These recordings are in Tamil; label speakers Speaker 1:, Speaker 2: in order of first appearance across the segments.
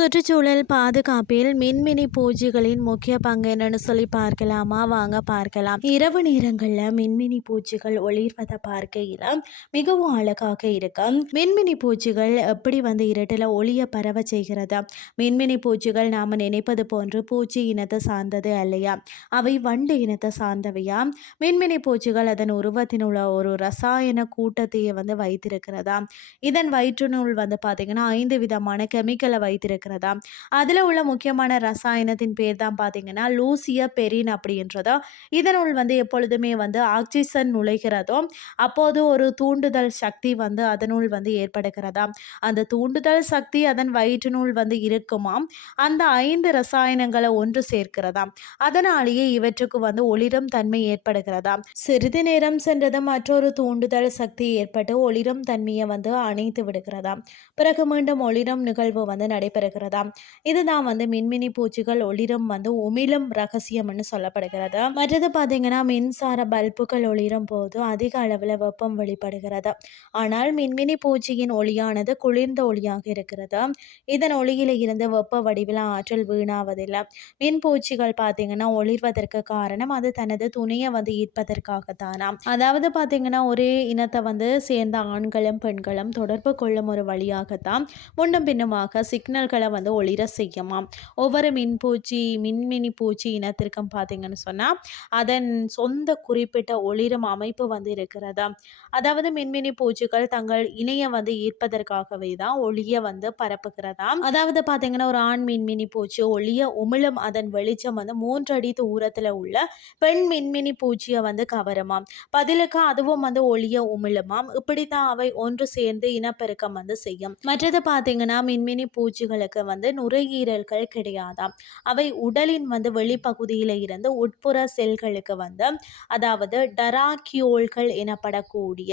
Speaker 1: சுற்றுச்சூழல் பாதுகாப்பில் மின்மினி பூச்சிகளின் முக்கிய பங்கு என்னன்னு சொல்லி பார்க்கலாமா? வாங்க பார்க்கலாம். இரவு நேரங்களில் மின்மினி பூச்சிகள் ஒளிர்வதை பார்க்கையில் மிகவும் அழகாக இருக்கும் மின்மினி பூச்சிகள் எப்படி வந்து இருட்டில் ஒளிய பரவ செய்கிறது? மின்மினி பூச்சிகள் நாம் நினைப்பது போன்று பூச்சி இனத்தை சார்ந்தது அல்லையா? அவை வண்டு இனத்தை சார்ந்தவையா? மின்மினி பூச்சிகள் அதன் உருவத்தின் உள்ள ஒரு ரசாயன கூட்டத்தையே வந்து வைத்திருக்கிறதா? இதன் வயிற்றுநூல் வந்து பார்த்தீங்கன்னா ஐந்து விதமான கெமிக்கலை வைத்திருக்கிறது. அப்படின்றதா அதில் உள்ள முக்கியமான ரசாயனத்தின் பேர் தான் பார்த்தீங்கன்னா லூசிய பெரின் அப்படின்றதோ இதனுள் வந்து எப்பொழுதுமே வந்து ஆக்சிஜன் நுழைகிறதோ அப்போது ஒரு தூண்டுதல் சக்தி வந்து அதனுள் வந்து ஏற்படுகிறதா அந்த தூண்டுதல் சக்தி அதன் வயிற்றினுள் வந்து இருக்குமாம். அந்த ஐந்து ரசாயனங்களை ஒன்று சேர்க்கிறதா அதனாலேயே இவற்றுக்கு வந்து ஒளிரும் தன்மை ஏற்படுகிறதா சிறிது நேரம் சென்றது மற்றொரு தூண்டுதல் சக்தி ஏற்பட்டு ஒளிரும் தன்மையை வந்து அணைத்து விடுகிறதா பிறகு மீண்டும் ஒளிரும் நிகழ்வு வந்து நடைபெறுகிறது. பெறுகிறதா இதுதான் வந்து மின்மினி பூச்சிகள் ஒளிரும் வந்து உமிழும் ரகசியம்னு சொல்லப்படுகிறது. மற்றது பார்த்தீங்கன்னா மின்சார பல்புகள் ஒளிரும் போது அதிக அளவில் வெப்பம் வெளிப்படுகிறது. ஆனால் மின்மினி பூச்சியின் ஒளியானது குளிர்ந்த ஒளியாக இருக்கிறது. இதன் ஒளியில இருந்து வெப்ப வடிவில் ஆற்றல் வீணாவதில்லை. மின் பூச்சிகள் பார்த்தீங்கன்னா ஒளிர்வதற்கு காரணம் அது தனது துணியை வந்து ஈர்ப்பதற்காகத்தானாம் அதாவது பார்த்தீங்கன்னா ஒரே இனத்தை வந்து சேர்ந்த ஆண்களும் பெண்களும் தொடர்பு கொள்ளும் ஒரு வழியாகத்தான் முன்னும் பின்னுமாக சிக்னல்களை வந்து ஒளிர செய்யுமாம். ஒவ்வொரு மின்பூச்சி மின்மினி பூச்சி இனத்திற்கும் பார்த்தீங்கன்னு சொன்னால் அதன் சொந்த குறிப்பிட்ட ஒளிரும் அமைப்பு வந்து இருக்கிறதா? அதாவது மின்மினி பூச்சிகள் தங்கள் இணைய வந்து ஈர்ப்பதற்காகவே தான் ஒளிய வந்து பரப்புகிறதா? அதாவது பார்த்தீங்கன்னா ஒரு ஆண் மின்மினி பூச்சி ஒளிய உமிழும் அதன் வெளிச்சம் வந்து மூன்று அடி தூரத்தில் உள்ள பெண் மின்மினி பூச்சியை வந்து கவருமாம். பதிலுக்கு அதுவும் வந்து ஒளிய உமிழுமாம். இப்படித்தான் அவை ஒன்று சேர்ந்து இனப்பெருக்கம் வந்து செய்யும். மற்றது பார்த்தீங்கன்னா மின்மினி பூச்சிகளுக்கு உயிர்களுக்கு வந்து நுரையீரல்கள் கிடையாதாம். அவை உடலின் வந்து வெளிப்பகுதியில் இருந்து உட்புற செல்களுக்கு வந்து அதாவது டராக்கியோல்கள் எனப்படக்கூடிய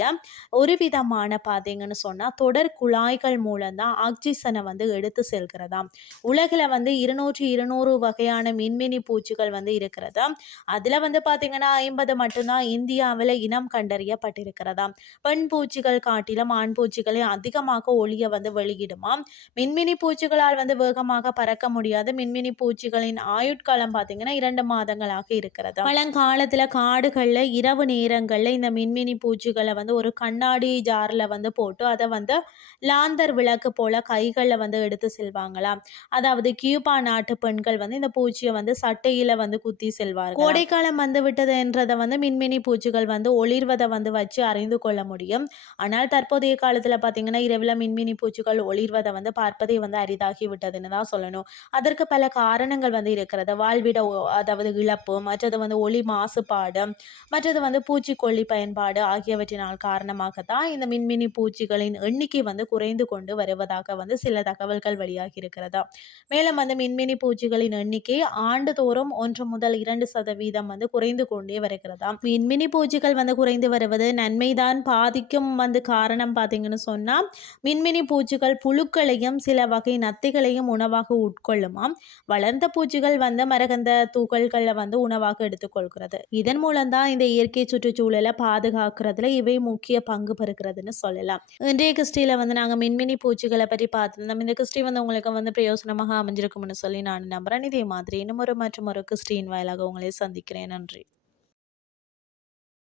Speaker 1: ஒரு விதமான பார்த்தீங்கன்னு சொன்னால் தொடர் குழாய்கள் மூலம்தான் ஆக்சிஜனை வந்து எடுத்து செல்கிறதாம். உலகில் வந்து இருநூற்றி இருநூறு வகையான மின்மினி பூச்சிகள் வந்து இருக்கிறது அதில் வந்து பார்த்தீங்கன்னா ஐம்பது மட்டும்தான் இந்தியாவில் இனம் கண்டறியப்பட்டிருக்கிறதாம். பெண் பூச்சிகள் காட்டிலும் ஆண் பூச்சிகளை அதிகமாக ஒளியை வந்து வெளியிடுமா மின்மினி பூச்சிகளால் வந்து வேகமாக பறக்க முடியாது. மின்மினி பூச்சிகளின் ஆயுட்காலம் பார்த்தீங்கன்னா இரண்டு மாதங்களாக இருக்கிறது? பழங்காலத்தில் காடுகளில் இரவு நேரங்களில் இந்த மின்மினி பூச்சிகளை வந்து ஒரு கண்ணாடி ஜாரில் வந்து போட்டு அதை வந்து லாந்தர் விளக்கு போல கைகளில் வந்து எடுத்து செல்வாங்களாம் அதாவது கியூபா நாட்டு பெண்கள் வந்து இந்த பூச்சியை வந்து சட்டையில் வந்து குத்தி செல்வார்கள்? கோடைக்காலம் வந்து விட்டது என்றதை வந்து மின்மினி பூச்சிகள் வந்து ஒளிர்வதை வந்து வச்சு அறிந்து கொள்ள முடியும். ஆனால் தற்போதைய காலத்தில் பார்த்தீங்கன்னா இரவில் மின்மினி பூச்சிகள் ஒளிர்வதை வந்து பார்ப்பதே வந்து அரிதாகி விட்டதுன்னு தான் சொல்லணும். அதற்கு பல காரணங்கள் வந்து இருக்கிறது. வாழ்விட அதாவது இழப்பு மற்றது வந்து ஒளி மாசுபாடு மற்றது வந்து பூச்சிக்கொல்லி பயன்பாடு ஆகியவற்றினால் காரணமாகத்தான் இந்த மின்மினி பூச்சிகளின் எண்ணிக்கை வந்து குறைந்து கொண்டு வருவதாக வந்து சில தகவல்கள் வெளியாகி இருக்கிறதா. மேலும் வந்து மின்மினி பூச்சிகளின் எண்ணிக்கை ஆண்டுதோறும் ஒன்று முதல் இரண்டு சதவீதம் வந்து குறைந்து கொண்டே வருகிறதா. மின்மினி பூச்சிகள் வந்து குறைந்து வருவது நன்மைதான் பாதிக்கும் வந்து காரணம் பார்த்தீங்கன்னு சொன்னால் மின்மினி பூச்சிகள் புழுக்களையும் சில வகை பூச்சிகளையும் உணவாக உட்கொள்ளுமாம். வளர்ந்த பூச்சிகள் வந்து மரகந்த துகள்களை வந்து உணவாக எடுத்துக்கொள்கிறது. இதன் மூலம் தான் இந்த இயற்கை சுற்றுச்சூழலை பாதுகாக்கிறதுல இவை முக்கிய பங்கு பெறுகிறதுன்னு சொல்லலாம். இன்றைய கிறிஸ்டியில் வந்து நாங்கள் மின்மினி பூச்சிகளை பற்றி பார்த்துருந்தோம். இந்த கிறிஸ்டி வந்து உங்களுக்கு வந்து பிரயோசனமாக அமைஞ்சிருக்கும்னு சொல்லி நான் நம்புறேன். இதே மாதிரி இன்னும் ஒரு மற்றும் ஒரு கிறிஸ்டின் வாயிலாக உங்களை சந்திக்கிறேன். நன்றி.